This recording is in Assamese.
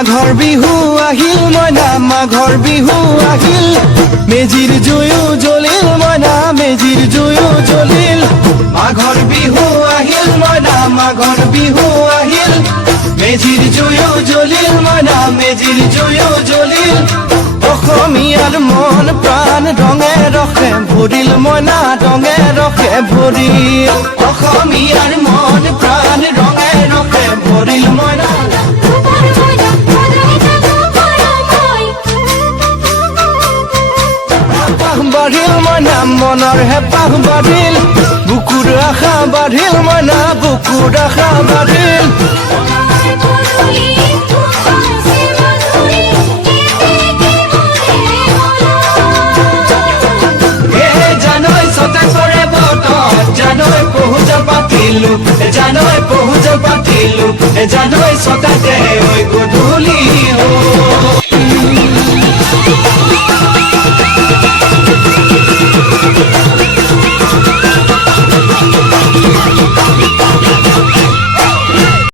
মাঘৰ বিহু আহিল মইনা মাঘৰ বিহু আহিল মেজিৰ জুয়ো জ্বলিল মইনা মেজিৰ জুয়ো জ্বলিল মাঘৰ বিহু আহিল মইনা মাঘৰ বিহু আহিল মেজিৰ জুয়ো জ্বলিল মইনা মেজিৰ জুয়ো জ্বলিল অসমীয়াৰ মন প্ৰাণ ৰঙে ৰখে ভৰিল মইনা ৰঙে ৰখে ভৰিল অসমীয়াৰ মন প্ৰাণ ৰঙে ৰখে ভৰিল মইনা বাঢ়িল মইনা মনৰ হেঁপাহ বাঢ়িল বুকুৰ আশা বাঢ়িল মইনা বুকুৰ আশা বাঢ়িল জানৈ ছটা কৰে বতত জানৈ পহুজ পাতিলো জানৈ পহুজ পাতিলো জানৈ ছটাতে ঐ গধূলি